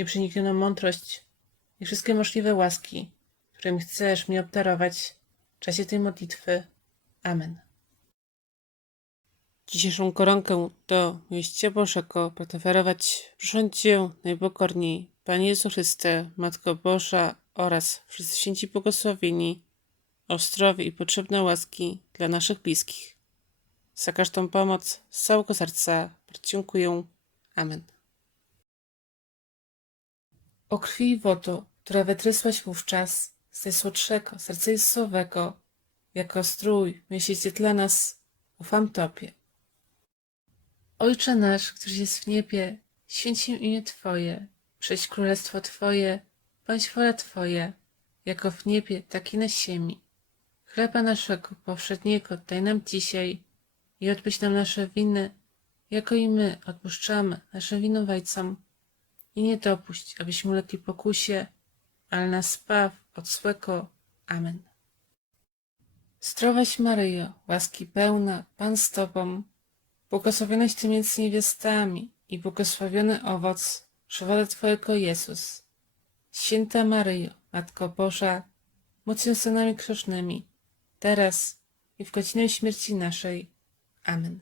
nieprzeniknioną mądrość i wszystkie możliwe łaski, którymi chcesz mnie obdarować w czasie tej modlitwy. Amen. Dzisiejszą koronkę do mieścia Bożego proszę Cię najpokorniej, Panie Jezu Chryste, Matko Boża oraz wszyscy święci błogosławieni, o zdrowie i potrzebne łaski dla naszych bliskich. Za każdą pomoc z całego serca dziękuję. Amen. O krwi i wodo, która wytrysłaś wówczas z najsłodszego serca Jezusowego, jako strój miesięcy dla nas, ufam Tobie. Ojcze nasz, któryś jest w niebie, święć się imię Twoje, przyjdź królestwo Twoje, bądź wola Twoja, jako w niebie, tak i na ziemi. Chleba naszego powszedniego daj nam dzisiaj i odpuść nam nasze winy, jako i my odpuszczamy naszym winowajcom. I nie dopuść, abyśmy ulegli pokusie, ale nas zbaw od. Amen. Zdrowaś Maryjo, łaski pełna, Pan z Tobą, błogosławionaś Ty między niewiastami i błogosławiony owoc żywota Twojego Jezus. Święta Maryjo, Matko Boża, módl się za teraz i w godzinę śmierci naszej. Amen.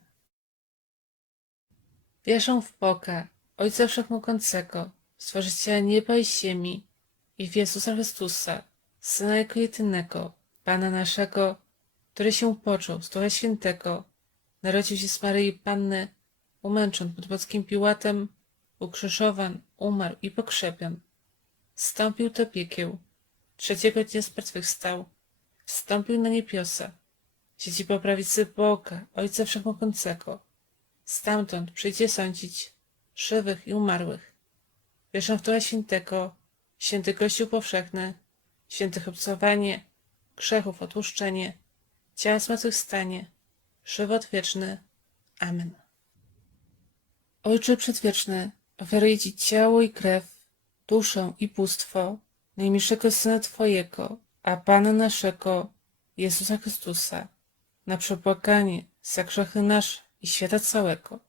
Wierzę w Boga, Ojca Wszechmogącego, Stworzyciela nieba i ziemi i w Jezusa Chrystusa, Syna Jego jedynego, Pana naszego, który się począł z Ducha Świętego, narodził się z Maryi Panny, umęczon pod Bockim Piłatem, ukrzyżowan, umarł i pokrzepion. Wstąpił do piekieł, trzeciego dnia zmartwychwstał, wstąpił na niebiosa, siedzi po prawicy Boga, Ojca Wszechmogącego. Stamtąd przyjdzie sądzić żywych i umarłych. Wierzę w Ducha Świętego, święty Kościół powszechny, świętych obcowanie, grzechów odłuszczenie, ciała zmartwychwstanie, żywot wieczny. Amen. Ojcze przedwieczny, ofiaruję Ci ciało i krew, duszę i bóstwo najmilszego Syna Twojego, a Pana naszego, Jezusa Chrystusa, na przepłakanie za grzechy nasze i świata całego.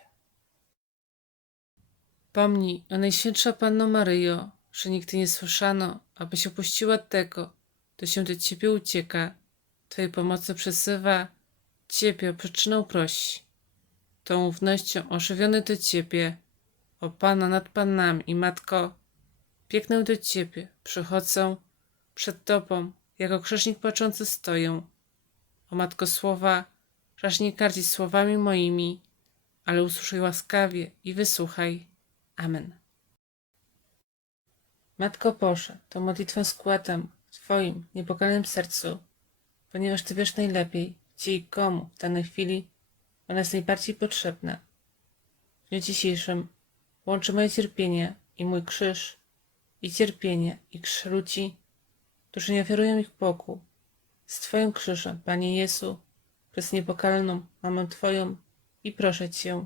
Pomnij, o Najświętsza Panno Maryjo, że nigdy nie słyszano, abyś opuściła tego, kto się do Ciebie ucieka Twojej pomocy przysywa, Ciebie o przyczynę prosi. Tą ufnością ożywiony do Ciebie, o Pana nad Panami i Matko, biegnę do Ciebie, przychodzę przed Tobą, jako krzyżnik płaczący stoję. O Matko Słowa, raż nie kardzić słowami moimi, ale usłyszaj łaskawie i wysłuchaj. Amen. Matko Boże, tą modlitwę składam w Twoim niepokalanym sercu, ponieważ Ty wiesz najlepiej, gdzie i komu w danej chwili ona jest najbardziej potrzebna. W dniu dzisiejszym łączy moje cierpienie i mój krzyż, i cierpienie i krzyż ludzi, którzy nie ofiarują ich Bogu, z Twoim krzyżem, Panie Jezu, przez niepokalną Mamę Twoją i proszę Cię,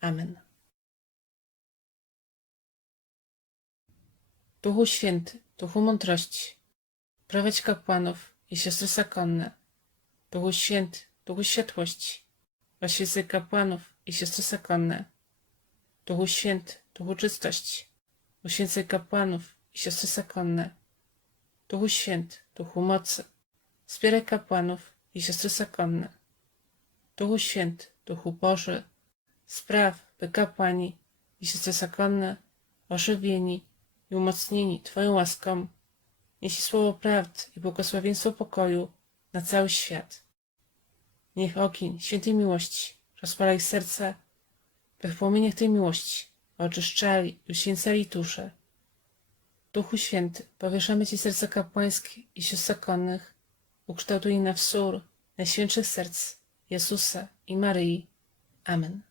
Amen. Duchu Święty, Duchu Mądrości, prowadź kapłanów i siostry zakonne. Duchu Święty, Duchu Światłości, oświecaj kapłanów i siostry zakonne. Duchu Święty, Duchu Czystości, uświęcaj kapłanów i siostry zakonne. Duchu Święty, Duchu Mocy, wspieraj kapłanów i siostry zakonne. Duchu Święty, Duchu Boży, spraw, by kapłani i siostry zakonne, ożywieni i umocnieni Twoją łaską, nieśli słowo prawdy i błogosławieństwo pokoju na cały świat. Niech ogień świętej miłości rozpala ich serca, by w płomieniach tej miłości oczyszczali i uświęcali dusze. Duchu Święty, powieszamy Ci serca kapłańskie i sióstr zakonnych, ukształtuj na wzór najświętszych serc Jezusa i Maryi. Amen.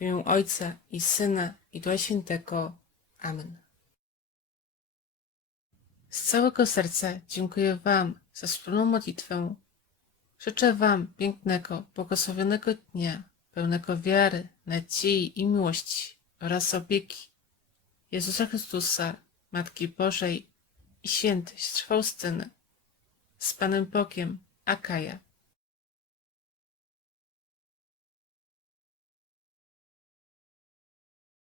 W imię Ojca i Syna i Ducha Świętego. Amen. Z całego serca dziękuję Wam za wspólną modlitwę. Życzę Wam pięknego, błogosławionego dnia, pełnego wiary, nadziei i miłości oraz opieki Jezusa Chrystusa, Matki Bożej i świętej siostry. Z Panem Bogiem, Akaja.